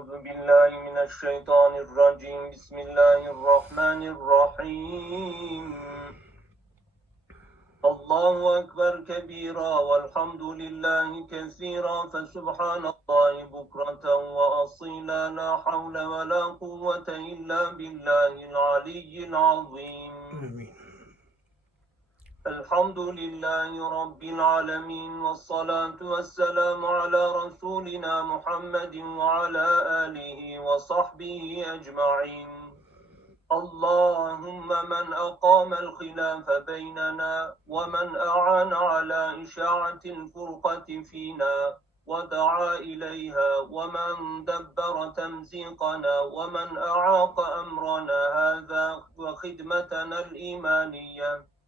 أعوذ بالله من الشيطان الرجيم. بسم الله الرحمن الرحيم. الله أكبر كبيرا والحمد لله كثيرا فسبحان الله بكرة وأصيلا لا حول ولا قوة إلا بالله العلي العظيم. Amin. الحمد لله رب العالمين والصلاة والسلام على رسولنا محمد وعلى آله وصحبه أجمعين. اللهم من أقام الخلاف بيننا ومن أعان على إشاعة الفرقة فينا ودعا إليها ومن دبر تمزيقنا ومن أعاق أمرنا هذا وخدمتنا الإيمانية.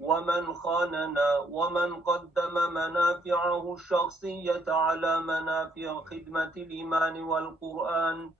ومن خاننا ومن قدم منافعه الشخصية على منافع خدمة الإيمان والقرآن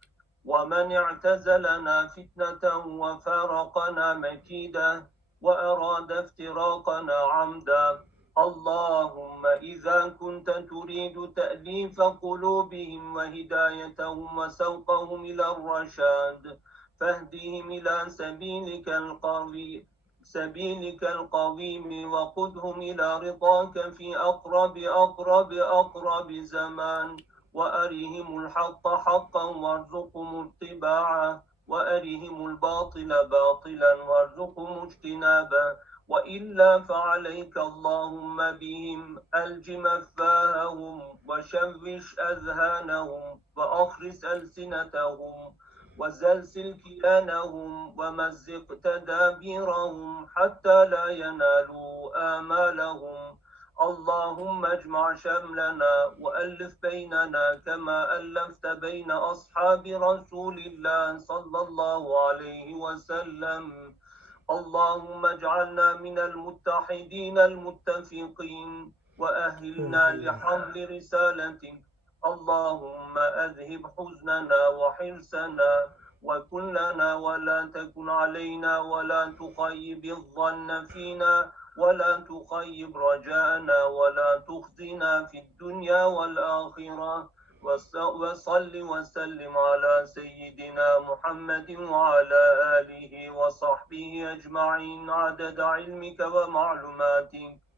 ومن اعتزلنا فتنة وفارقنا مكيدا وأراد افتراقنا عمدا. اللهم إذا كنت تريد تأليف قلوبهم وهدايتهم وسوقهم إلى الرشاد فاهدهم إلى سبيلك القوي. سبيلك القويم وقدهم إلى رضاك في أقرب أقرب أقرب زمان. وأرهم الحق حقا وارزقهم اتباعه. وأرهم الباطل باطلا وارزقهم اجتنابه. وإلا فعليك اللهم بهم. ألجم أفواههم وشوش أذهانهم. وأخرس ألسنتهم. وزلزل كيانهم ومزق تدابيرهم حتى لا ينالوا آمالهم. اللهم اجمع شملنا وألف بيننا كما ألفت بين أصحاب رسول الله صلى الله عليه وسلم. اللهم اجعلنا من المتحدين المتفقين وأهلنا لحمل رسالتك اللهم أذهب حزننا وحرصنا وكن لنا ولا تكن علينا ولا تخيب الظن فينا ولا تخيب رجاءنا ولا تخزنا في الدنيا والآخرة. وص- وصل وسلم على سيدنا محمد وعلى آله وصحبه أجمعين. عدد علمك ومعلوماتك.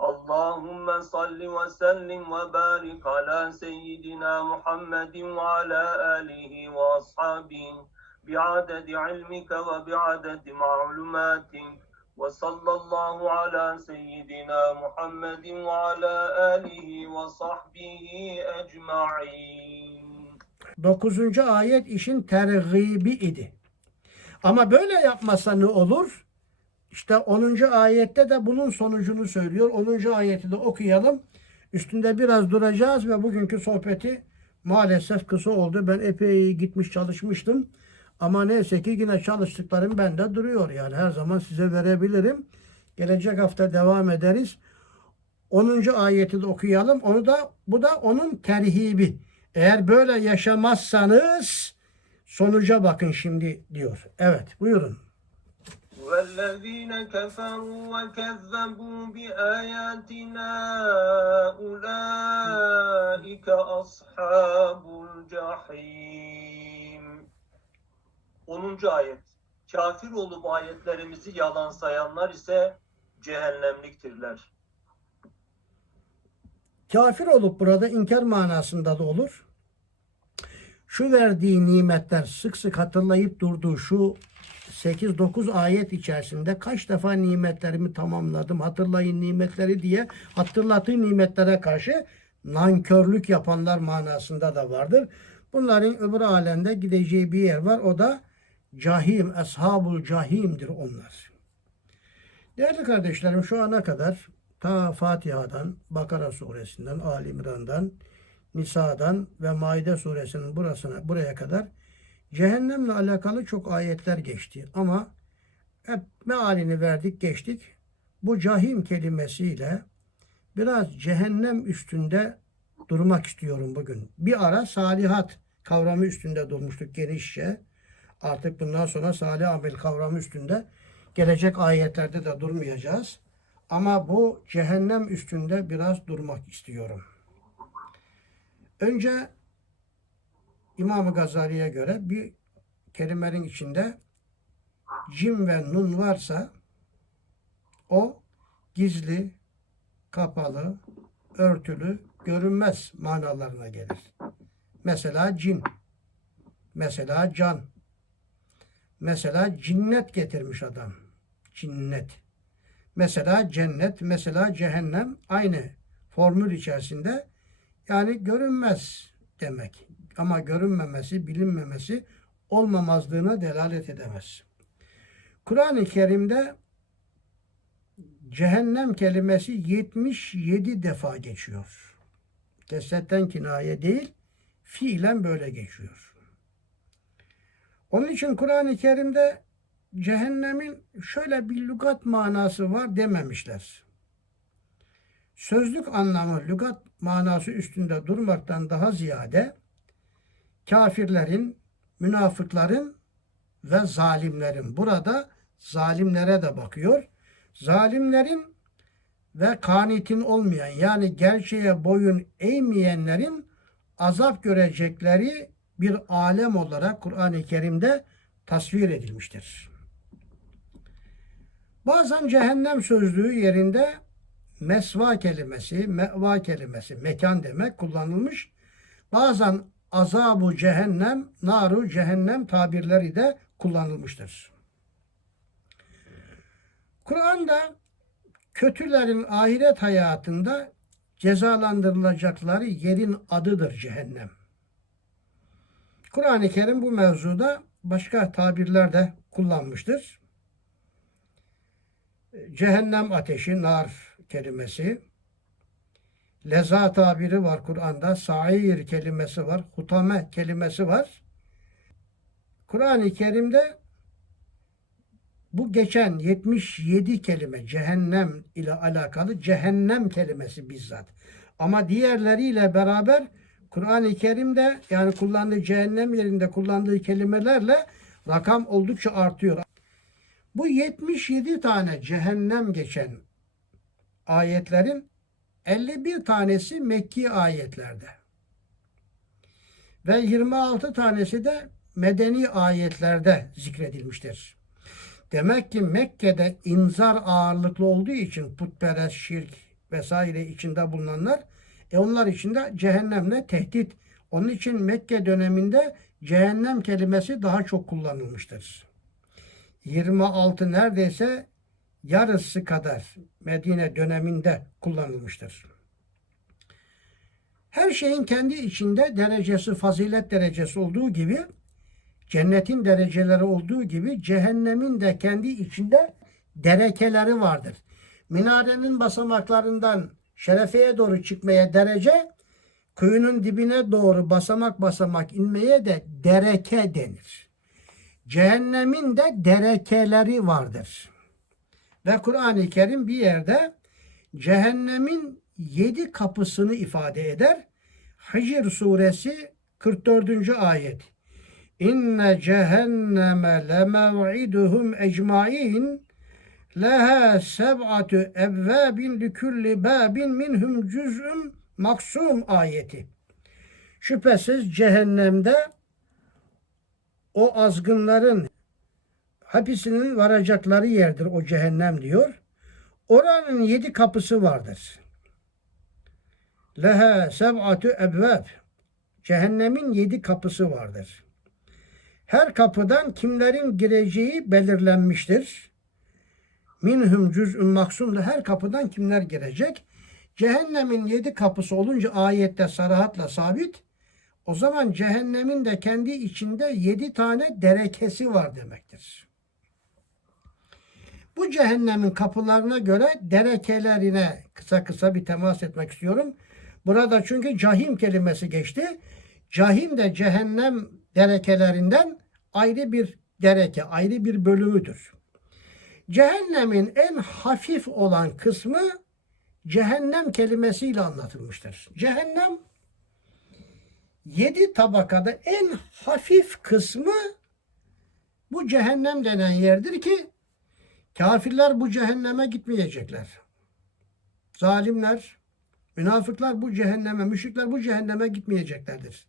اللهم صل وسلم وبارك على سيدنا محمد وعلى آله وأصحابه بعدد علمك وبعدد معلوماتك وصلى الله على سيدنا محمد وعلى آله وصحبه أجمعين Dokuzuncu ayet işin tergibi idi. Ama böyle yapmasa ne olur? İşte 10. ayette de bunun sonucunu söylüyor. 10. ayeti de okuyalım. Üstünde biraz duracağız ve bugünkü sohbeti maalesef kısa oldu. Ben epey gitmiş çalışmıştım. Ama neyse ki yine çalıştıklarım bende duruyor. Yani her zaman size verebilirim. Gelecek hafta devam ederiz. 10. ayeti de okuyalım. Onu da bu da onun terhibi. Eğer böyle yaşamazsanız sonuca bakın şimdi diyor. Evet buyurun. والذين كفروا وكذبوا بآياتنا أولئك أصحاب الجحيم 10. ayet Kafir olup ayetlerimizi yalan sayanlar ise cehennemliktirler. Kafir olup burada inkar manasında da olur. Şu verdiği nimetler sık sık hatırlayıp durduğu şu 8-9 ayet içerisinde kaç defa nimetlerimi tamamladım hatırlayın nimetleri diye hatırlattığı nimetlere karşı nankörlük yapanlar manasında da vardır. Bunların öbür alemde gideceği bir yer var. O da cahim, eshabul cahimdir onlar. Değerli kardeşlerim şu ana kadar ta Fatiha'dan, Bakara suresinden, Ali İmran'dan, Nisa'dan ve Maide suresinin burasına buraya kadar cehennemle alakalı çok ayetler geçti. Ama hep mealini verdik geçtik. Bu cahim kelimesiyle biraz cehennem üstünde durmak istiyorum bugün. Bir ara salihat kavramı üstünde durmuştuk genişçe. Artık bundan sonra salih amel kavramı üstünde gelecek ayetlerde de durmayacağız. Ama bu cehennem üstünde biraz durmak istiyorum. Önce İmam Gazali'ye göre bir kelimenin içinde cim ve nun varsa o gizli, kapalı, örtülü, görünmez manalarına gelir. Mesela cin, mesela can, mesela cinnet getirmiş adam. Cinnet. Mesela cennet, mesela cehennem aynı formül içerisinde yani görünmez demek. Ama görünmemesi, bilinmemesi olmamazlığına delalet edemez. Kur'an-ı Kerim'de cehennem kelimesi 77 defa geçiyor. Kesetten kinaye değil, fiilen böyle geçiyor. Onun için Kur'an-ı Kerim'de cehennemin şöyle bir lügat manası var dememişler. Sözlük anlamı lügat manası üstünde durmaktan daha ziyade kafirlerin, münafıkların ve zalimlerin burada zalimlere de bakıyor. Zalimlerin ve kanitin olmayan yani gerçeğe boyun eğmeyenlerin azap görecekleri bir alem olarak Kur'an-ı Kerim'de tasvir edilmiştir. Bazen cehennem sözlüğü yerinde mesva kelimesi, meva kelimesi, mekan demek kullanılmış. Bazen azabu cehennem, naru cehennem tabirleri de kullanılmıştır. Kur'an'da kötülerin ahiret hayatında cezalandırılacakları yerin adıdır cehennem. Kur'an-ı Kerim bu mevzuda başka tabirler de kullanmıştır. Cehennem ateşi, nar kelimesi. Leza tabiri var Kur'an'da. Sair kelimesi var. Hutame kelimesi var. Kur'an-ı Kerim'de bu geçen 77 kelime cehennem ile alakalı cehennem kelimesi bizzat. Ama diğerleriyle beraber Kur'an-ı Kerim'de yani kullandığı cehennem yerinde kullandığı kelimelerle rakam oldukça artıyor. Bu 77 tane cehennem geçen ayetlerin 51 tanesi Mekki ayetlerde. Ve 26 tanesi de medeni ayetlerde zikredilmiştir. Demek ki Mekke'de inzar ağırlıklı olduğu için putperest, şirk vesaire içinde bulunanlar e onlar için de cehennemle tehdit. Onun için Mekke döneminde cehennem kelimesi daha çok kullanılmıştır. 26 neredeyse yarısı kadar Medine döneminde kullanılmıştır. Her şeyin kendi içinde derecesi, fazilet derecesi olduğu gibi cennetin dereceleri olduğu gibi cehennemin de kendi içinde derekeleri vardır. Minarenin basamaklarından şerefeye doğru çıkmaya derece, kuyunun dibine doğru basamak basamak inmeye de dereke denir. Cehennemin de derekeleri vardır. Ve Kur'an-ı Kerim bir yerde cehennemin yedi kapısını ifade eder. Hicr suresi 44. ayet. İnne cehenneme lemev'iduhum ecmain leha seb'atu evvabin likulli babin minhum cüz'ün maksum ayeti. Şüphesiz cehennemde o azgınların hapisinin varacakları yerdir o cehennem diyor. Oranın yedi kapısı vardır. Leha seb'atu ebvab. Cehennemin yedi kapısı vardır. Her kapıdan kimlerin gireceği belirlenmiştir. Minhum cüz'ün maksum da her kapıdan kimler girecek? Cehennemin yedi kapısı olunca ayette sarahatla sabit. O zaman cehennemin de kendi içinde yedi tane derekesi var demektir. Bu cehennemin kapılarına göre derekelerine kısa kısa bir temas etmek istiyorum. Burada çünkü cahim kelimesi geçti. Cahim de cehennem derekelerinden ayrı bir dereke, ayrı bir bölümüdür. Cehennemin en hafif olan kısmı cehennem kelimesiyle anlatılmıştır. Cehennem yedi tabakada en hafif kısmı bu cehennem denen yerdir ki kafirler bu cehenneme gitmeyecekler. Zalimler, münafıklar bu cehenneme, müşrikler bu cehenneme gitmeyeceklerdir.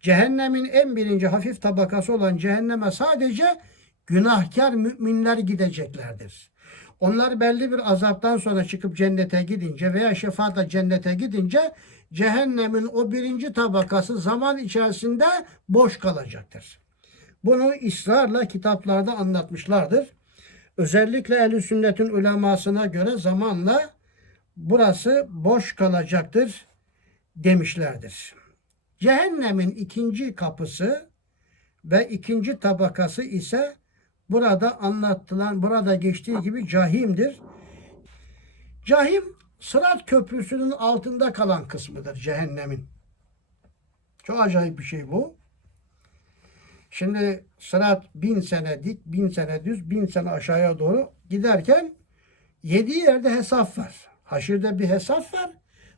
Cehennemin en birinci hafif tabakası olan cehenneme sadece günahkar müminler gideceklerdir. Onlar belli bir azaptan sonra çıkıp cennete gidince veya şefaatla cennete gidince cehennemin o birinci tabakası zaman içerisinde boş kalacaktır. Bunu ısrarla kitaplarda anlatmışlardır. Özellikle ehl sünnetin ulemasına göre zamanla burası boş kalacaktır demişlerdir. Cehennemin ikinci kapısı ve ikinci tabakası ise burada anlatılan, burada geçtiği gibi cahimdir. Cahim Sırat Köprüsü'nün altında kalan kısmıdır cehennemin. Çok acayip bir şey bu. Şimdi sırat bin sene dik, bin sene düz, bin sene aşağıya doğru giderken yedi yerde hesap var. Haşirde bir hesap var.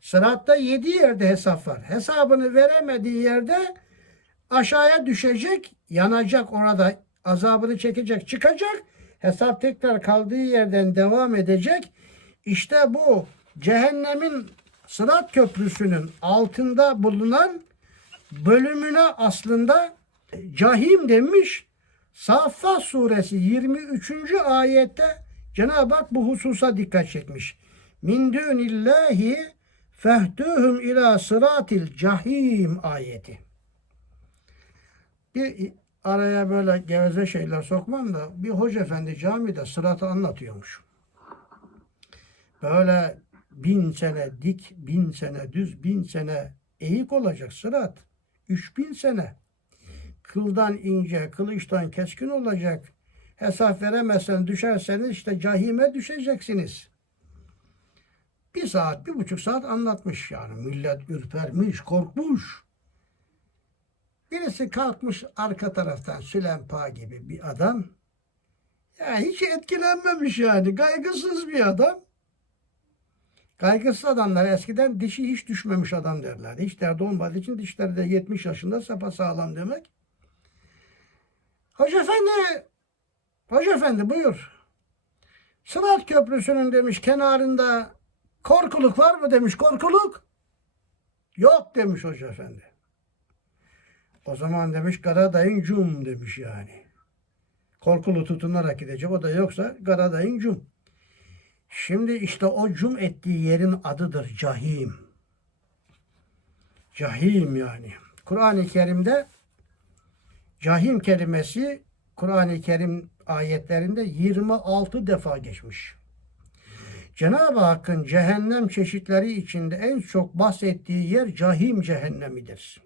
Sıratta yedi yerde hesap var. Hesabını veremediği yerde aşağıya düşecek, yanacak orada azabını çekecek, çıkacak. Hesap tekrar kaldığı yerden devam edecek. İşte bu cehennemin Sırat Köprüsü'nün altında bulunan bölümüne aslında cahim demiş. Saffat suresi 23. ayette Cenab-ı Hak bu hususa dikkat çekmiş. Min dunillahi fehtuhum ila sıratil cahim ayeti. Bir araya böyle geveze şeyler sokmam da bir hoca efendi camide sıratı anlatıyormuş. Böyle bin sene dik, bin sene düz, bin sene eğik olacak sırat. Üç bin sene. Kıldan ince, kılıçtan keskin olacak. Hesap veremezsen düşerseniz işte cahime düşeceksiniz. Bir saat, bir buçuk saat anlatmış yani. Millet ürpermiş, korkmuş. Birisi kalkmış arka taraftan Sülempa gibi bir adam. Ya hiç etkilenmemiş yani. Kaygısız bir adam. Kaygısız adamlar eskiden dişi hiç düşmemiş adam derlerdi. Hiç derdi olmadığı için dişleri de 70 yaşında sağlam demek. Hoca efendi, hoca efendi buyur. Sırat Köprüsü'nün demiş kenarında korkuluk var mı demiş korkuluk. Yok demiş hoca efendi. O zaman demiş Karadayın cum demiş yani. Korkulu tutunarak gidecek. O da yoksa Karadayın cum. Şimdi işte o cum ettiği yerin adıdır cahim. Cahim yani. Kur'an-ı Kerim'de cahim kelimesi Kur'an-ı Kerim ayetlerinde 26 defa geçmiş. Cenab-ı Hakk'ın cehennem çeşitleri içinde en çok bahsettiği yer cahim cehennemidir.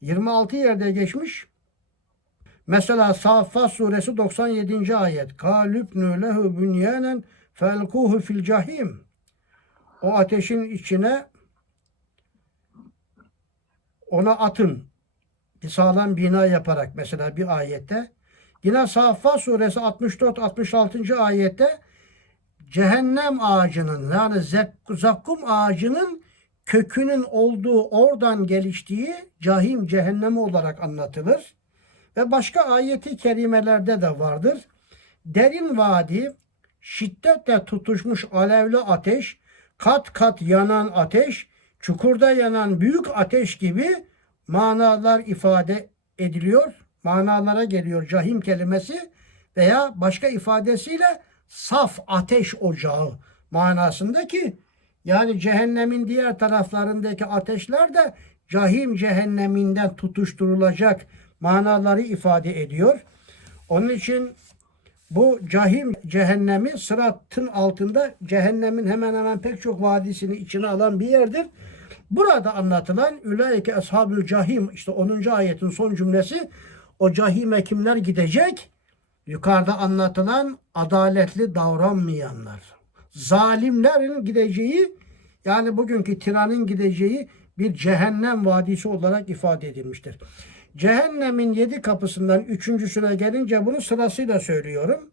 26 yerde geçmiş. Mesela Saffat suresi 97. ayet. Kalübnü lehu bünyanen felkuhu fil cahim. O ateşin içine ona atın. Bir sağlam bina yaparak mesela bir ayette. Yine Saffat suresi 64-66. ayette cehennem ağacının yani zakkum ağacının kökünün olduğu oradan geliştiği cahim cehennemi olarak anlatılır. Ve başka ayeti kerimelerde de vardır. Derin vadi, şiddetle tutuşmuş alevli ateş, kat kat yanan ateş, çukurda yanan büyük ateş gibi manalar ifade ediliyor. Manalara geliyor cahim kelimesi veya başka ifadesiyle saf ateş ocağı manasındaki yani cehennemin diğer taraflarındaki ateşler de cahim cehenneminden tutuşturulacak manaları ifade ediyor. Onun için bu cahim cehennemi sıratın altında cehennemin hemen hemen pek çok vadisini içine alan bir yerdir. Burada anlatılan ülaike ashabül cahim işte 10. ayetin son cümlesi o cahime kimler gidecek? Yukarıda anlatılan adaletli davranmayanlar. Zalimlerin gideceği yani bugünkü tiranın gideceği bir cehennem vadisi olarak ifade edilmiştir. Cehennemin yedi kapısından üçüncüsüne gelince bunu sırasıyla söylüyorum.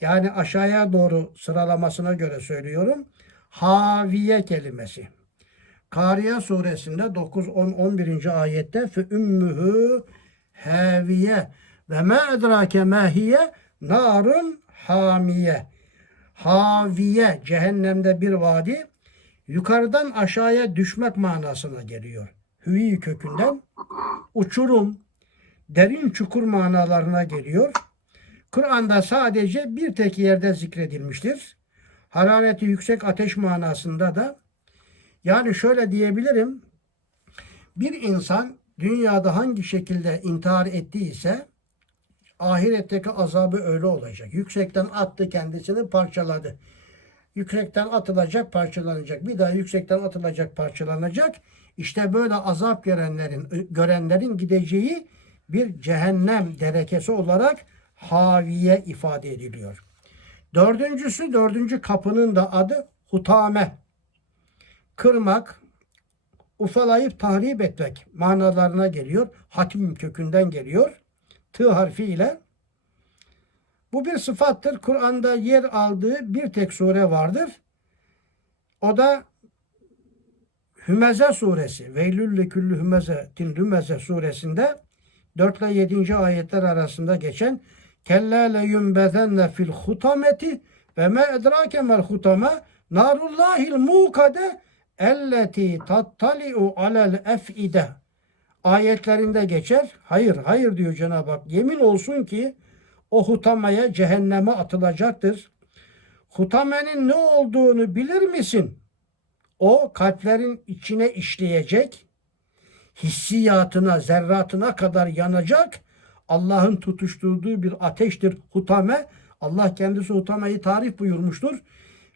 Yani aşağıya doğru sıralamasına göre söylüyorum. Haviye kelimesi. Kariye suresinde 9, 10, 11. ayette fe ümmühü haviye ve ma edrake ma hiye narun hamiye. Haviye cehennemde bir vadi yukarıdan aşağıya düşmek manasına geliyor. hüvi kökünden uçurum, derin çukur manalarına geliyor. Kur'an'da sadece bir tek yerde zikredilmiştir. Harareti yüksek ateş manasında da yani şöyle diyebilirim. Bir insan dünyada hangi şekilde intihar ettiyse ahiretteki azabı öyle olacak. Yüksekten attı kendisini parçaladı. Yüksekten atılacak parçalanacak. Bir daha yüksekten atılacak parçalanacak. İşte böyle azap görenlerin görenlerin gideceği bir cehennem derekesi olarak haviye ifade ediliyor. Dördüncüsü, dördüncü kapının da adı hutame. Kırmak, ufalayıp tahrip etmek manalarına geliyor. Hatim kökünden geliyor. T harfiyle. Bu bir sıfattır. Kur'an'da yer aldığı bir tek sure vardır. O da Hümeze suresi. Veylül leküllü hümezetin hümeze suresinde 4 ile 7. ayetler arasında geçen Kella le yumbezenne fil hutameti ve me edrake mel hutame narullahil mukade elleti tattali'u alel ef'ide ayetlerinde geçer. Hayır, hayır diyor Cenab-ı Hak. Yemin olsun ki o hutamaya cehenneme atılacaktır. Hutamenin ne olduğunu bilir misin? O kalplerin içine işleyecek, hissiyatına, zerratına kadar yanacak, Allah'ın tutuşturduğu bir ateştir hutame. Allah kendisi hutameyi tarif buyurmuştur.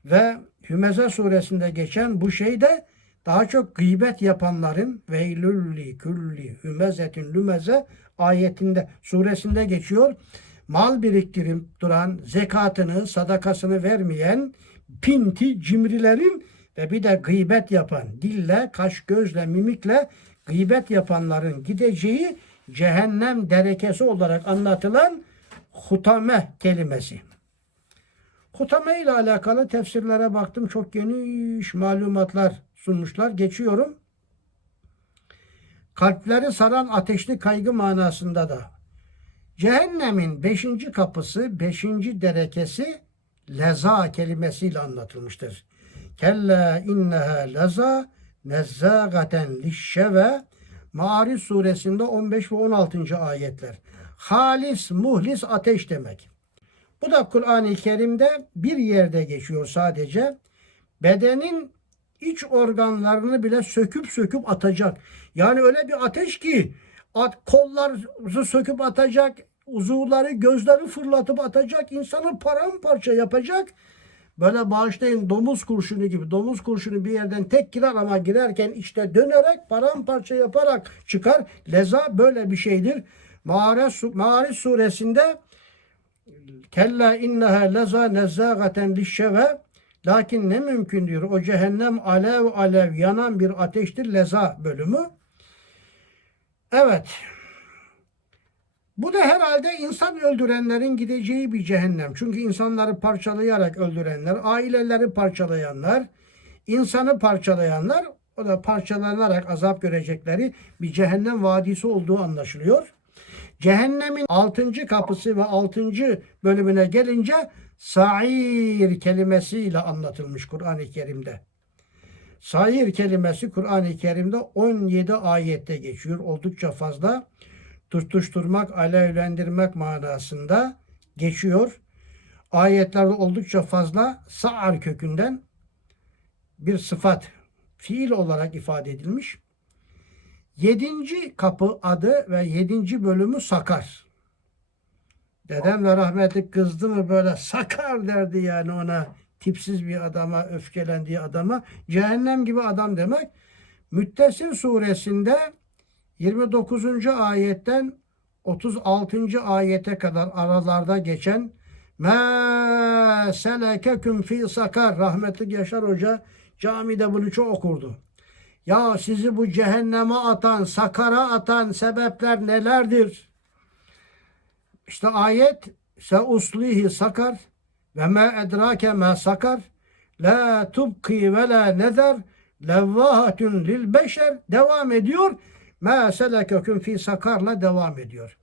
Ve Hümeze suresinde geçen bu şey de daha çok gıybet yapanların veylülli külli hümezetin lümeze ayetinde suresinde geçiyor. Mal biriktirip duran, zekatını, sadakasını vermeyen pinti cimrilerin ve bir de gıybet yapan, dille, kaş, gözle, mimikle gıybet yapanların gideceği cehennem derekesi olarak anlatılan hutame kelimesi. Hutame ile alakalı tefsirlere baktım. Çok geniş malumatlar sunmuşlar. Geçiyorum. Kalpleri saran ateşli kaygı manasında da. Cehennemin beşinci kapısı, beşinci derekesi leza kelimesiyle anlatılmıştır. Kella inneha leza nezzagaten lişşeve Ma'arif suresinde 15 ve 16. ayetler. Halis, muhlis ateş demek. Bu da Kur'an-ı Kerim'de bir yerde geçiyor sadece. Bedenin iç organlarını bile söküp söküp atacak. Yani öyle bir ateş ki at, kolları söküp atacak, uzuvları, gözleri fırlatıp atacak, insanı paramparça yapacak. Böyle bağışlayın domuz kurşunu gibi. Domuz kurşunu bir yerden tek girer ama girerken işte dönerek paramparça yaparak çıkar. Leza böyle bir şeydir. Ma'arif, Ma'arif suresinde Kella inneha leza nezzagaten lişşeve Lakin ne mümkün diyor. O cehennem alev alev yanan bir ateştir. Leza bölümü. Evet. Bu da herhalde insan öldürenlerin gideceği bir cehennem. Çünkü insanları parçalayarak öldürenler, aileleri parçalayanlar, insanı parçalayanlar o da parçalanarak azap görecekleri bir cehennem vadisi olduğu anlaşılıyor. Cehennemin 6. kapısı ve 6. bölümüne gelince sair kelimesiyle anlatılmış Kur'an-ı Kerim'de. Sair kelimesi Kur'an-ı Kerim'de 17 ayette geçiyor. Oldukça fazla tutuşturmak, alevlendirmek manasında geçiyor. Ayetlerde oldukça fazla sa'ar kökünden bir sıfat, fiil olarak ifade edilmiş. Yedinci kapı adı ve yedinci bölümü Sakar. Dedem Dedemle rahmetli kızdı mı böyle Sakar derdi yani ona tipsiz bir adama, öfkelendiği adama. Cehennem gibi adam demek. Müttesir suresinde 29. ayetten 36. ayete kadar aralarda geçen Me selekeküm fi sakar rahmetli Yaşar Hoca camide bunu çok okurdu. Ya sizi bu cehenneme atan, sakara atan sebepler nelerdir? İşte ayet se uslihi sakar ve ma edrake ma sakar la tubki ve la nezer levvahatun lil beşer devam ediyor. Ma selekeküm fi sakarla devam ediyor.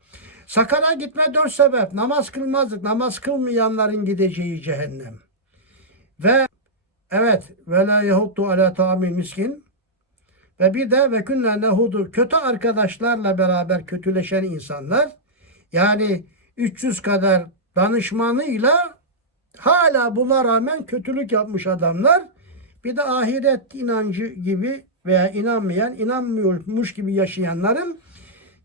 Sakara gitme dört sebep. Namaz kılmazdık. Namaz kılmayanların gideceği cehennem. Ve evet ve la yahuddu ala ta'amil miskin Ve bir de ve künne nehudu kötü arkadaşlarla beraber kötüleşen insanlar yani 300 kadar danışmanıyla hala buna rağmen kötülük yapmış adamlar bir de ahiret inancı gibi veya inanmayan, inanmıyormuş gibi yaşayanların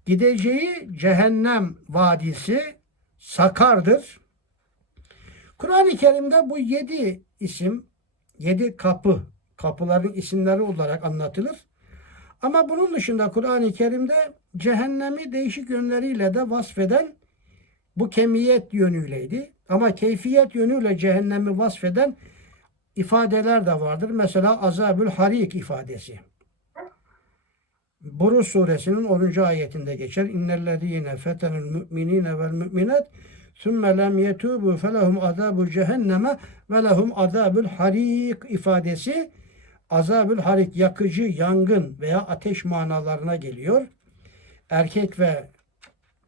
gideceği cehennem vadisi sakardır. Kur'an-ı Kerim'de bu yedi isim, yedi kapı, kapıların isimleri olarak anlatılır. Ama bunun dışında Kur'an-ı Kerim'de cehennemi değişik yönleriyle de vasfeden bu kemiyet yönüyleydi. Ama keyfiyet yönüyle cehennemi vasfeden ifadeler de vardır. Mesela azabül harik ifadesi. Buruz suresinin 10. ayetinde geçer. İnnellezîne fetenul müminine vel müminat sümme lem yetûbû felehum azâbu cehenneme ve lehum azâbül harik ifadesi azabül harik yakıcı, yangın veya ateş manalarına geliyor. Erkek ve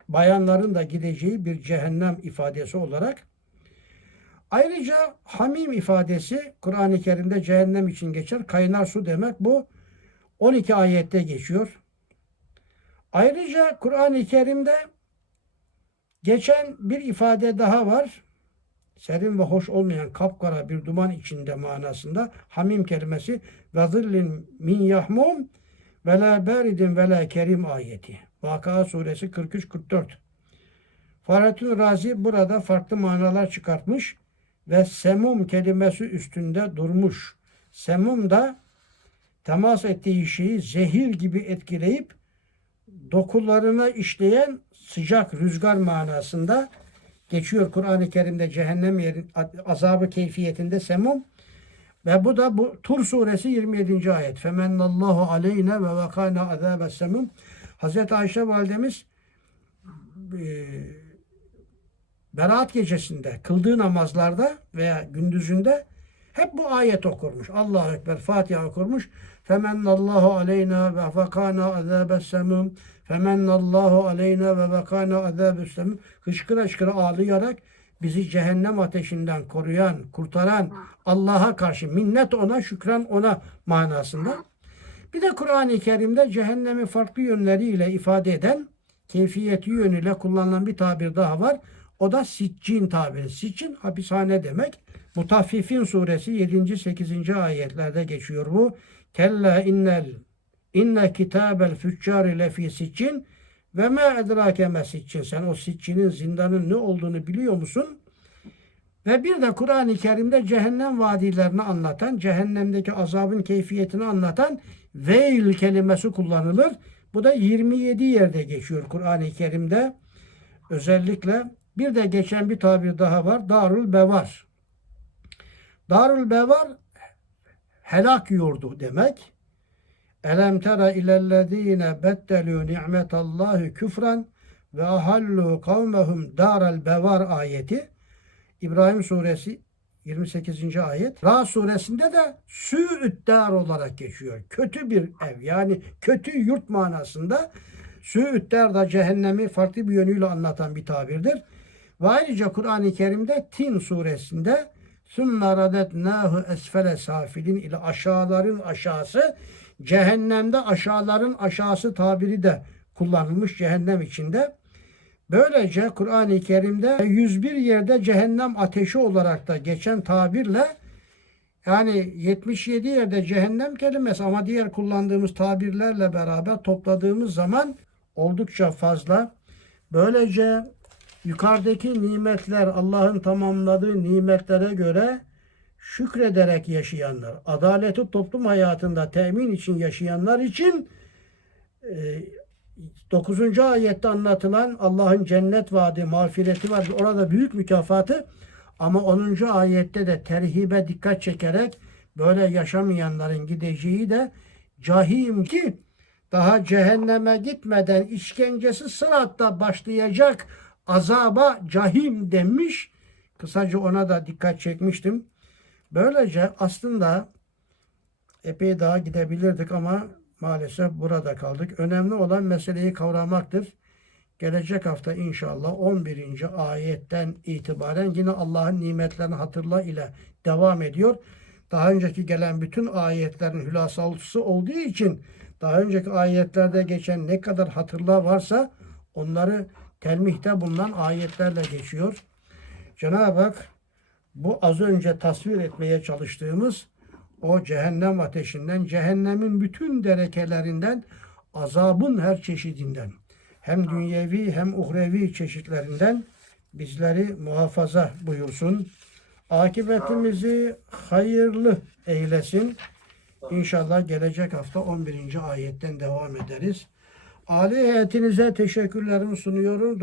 bayanların da gideceği bir cehennem ifadesi olarak. Ayrıca hamim ifadesi Kur'an-ı Kerim'de cehennem için geçer. Kaynar su demek bu 12 ayette geçiyor. Ayrıca Kur'an-ı Kerim'de geçen bir ifade daha var. Serin ve hoş olmayan kapkara bir duman içinde manasında hamim kelimesi ve zillin min yahmum ve la baridin ve la kerim ayeti. Vakıa suresi 43-44. Fahrettin Razi burada farklı manalar çıkartmış ve semum kelimesi üstünde durmuş. Semum da temas ettiği şeyi zehir gibi etkileyip dokularına işleyen sıcak rüzgar manasında geçiyor Kur'an-ı Kerim'de cehennem yerin azabı keyfiyetinde semum ve bu da bu Tur suresi 27. ayet. Femennallahu aleyne ve vakana azabe semum. Hazreti Ayşe validemiz e, Berat gecesinde kıldığı namazlarda veya gündüzünde hep bu ayet okurmuş. Allahu Ekber Fatiha okurmuş. Femennallahu aleyna ve vakana azabes semum. Femennallahu aleyna ve vakana azabes semum. Hışkıra hışkıra ağlayarak bizi cehennem ateşinden koruyan, kurtaran Allah'a karşı minnet ona, şükran ona manasında. Bir de Kur'an-ı Kerim'de cehennemi farklı yönleriyle ifade eden keyfiyeti yönüyle kullanılan bir tabir daha var. O da siccin tabiri. Siccin hapishane demek. Mutaffifin suresi 7. 8. ayetlerde geçiyor bu. Kella innel inne kitabel füccari lefi siccin ve ma edrake me. Sen o siccinin zindanın ne olduğunu biliyor musun? Ve bir de Kur'an-ı Kerim'de cehennem vadilerini anlatan, cehennemdeki azabın keyfiyetini anlatan veil kelimesi kullanılır. Bu da 27 yerde geçiyor Kur'an-ı Kerim'de. Özellikle bir de geçen bir tabir daha var. Darul Bevar. Darul Bevar helak yurdu demek. Elem tera ilellezine beddelü ni'metallahi küfren ve ahallu kavmehum daral bevar ayeti. İbrahim suresi 28. ayet. Ra suresinde de sü'üddar olarak geçiyor. Kötü bir ev yani kötü yurt manasında. Sü'üddar da cehennemi farklı bir yönüyle anlatan bir tabirdir. Ve ayrıca Kur'an-ı Kerim'de Tin suresinde Sümme radetnâhu esfele safilin ile aşağıların aşağısı cehennemde aşağıların aşağısı tabiri de kullanılmış cehennem içinde. Böylece Kur'an-ı Kerim'de 101 yerde cehennem ateşi olarak da geçen tabirle yani 77 yerde cehennem kelimesi ama diğer kullandığımız tabirlerle beraber topladığımız zaman oldukça fazla. Böylece yukarıdaki nimetler Allah'ın tamamladığı nimetlere göre şükrederek yaşayanlar, adaleti toplum hayatında temin için yaşayanlar için 9. ayette anlatılan Allah'ın cennet vaadi, mağfireti var. Orada büyük mükafatı ama 10. ayette de terhibe dikkat çekerek böyle yaşamayanların gideceği de cahim ki daha cehenneme gitmeden işkencesi sıratta başlayacak azaba cahim demiş. Kısaca ona da dikkat çekmiştim. Böylece aslında epey daha gidebilirdik ama maalesef burada kaldık. Önemli olan meseleyi kavramaktır. Gelecek hafta inşallah 11. ayetten itibaren yine Allah'ın nimetlerini hatırla ile devam ediyor. Daha önceki gelen bütün ayetlerin hülasalısı olduğu için daha önceki ayetlerde geçen ne kadar hatırla varsa onları telmihte bulunan ayetlerle geçiyor. Cenab-ı Hak bu az önce tasvir etmeye çalıştığımız o cehennem ateşinden, cehennemin bütün derekelerinden, azabın her çeşidinden, hem dünyevi hem uhrevi çeşitlerinden bizleri muhafaza buyursun. Akibetimizi hayırlı eylesin. İnşallah gelecek hafta 11. ayetten devam ederiz. Ali heyetinize teşekkürlerimi sunuyorum.